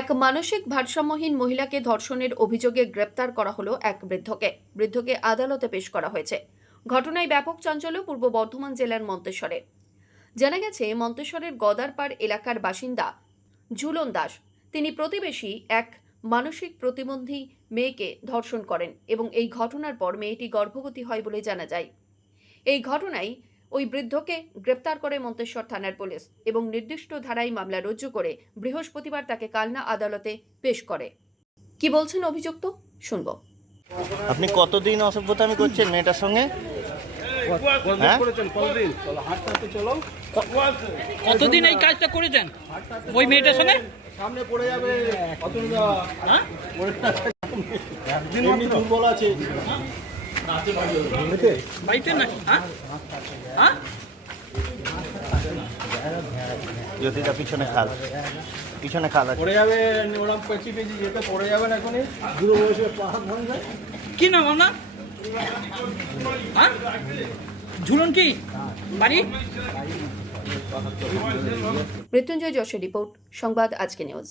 এক মানসিক ভারসাম্যহীন মহিলাকে ধর্ষণের অভিযোগে গ্রেপ্তার করা হলো এক বৃদ্ধকে। বৃদ্ধকে আদালতে পেশ করা হয়েছে। ঘটনায় ব্যাপক চাঞ্চল্য পূর্ব বর্ধমান জেলার মন্তেশ্বরে। জানা গেছে, মন্তেশ্বরের গদারপাড় এলাকার বাসিন্দা ঝুলন দাস। তিনি প্রতিবেশী এক মানসিক প্রতিবন্ধী মেয়েকে ধর্ষণ করেন এবং এই ঘটনার পর মেয়েটি গর্ভবতী হয় বলে জানা যায়। এই ঘটনায় ওই বৃদ্ধকে গ্রেপ্তার করে মন্তেশ্বর থানার পুলিশ এবং নির্দিষ্ট ধারায় মামলা রুজু করে বৃহস্পতিবার তাকে কালনা আদালতে পেশ করে। কি বলছেন অভিযুক্ত? শুনব। আপনি কতদিন অসভ্যতামি করছেন মেয়েটার সঙ্গে? হ্যাঁ? কতদিন এই কাজটা করেছেন? ওই মেয়েটার সঙ্গে? সামনে পড়ে যাবে হ্যাঁ? একদিন দুর্বল আছে। বাড়িতে না হ্যাঁ হ্যাঁ পিছনে খাল। পিছনে খাল আছে। পড়ে যাবে ওরম পেঁচি পেঁচি যেতে পড়ে যাবেন এখনই বুড়ো বয়সে কি নাম আপনার? হ্যাঁ? ঝুলন কি? বাড়ি? মৃত্যুঞ্জয় যশের রিপোর্ট সংবাদ আজকে নিউজ।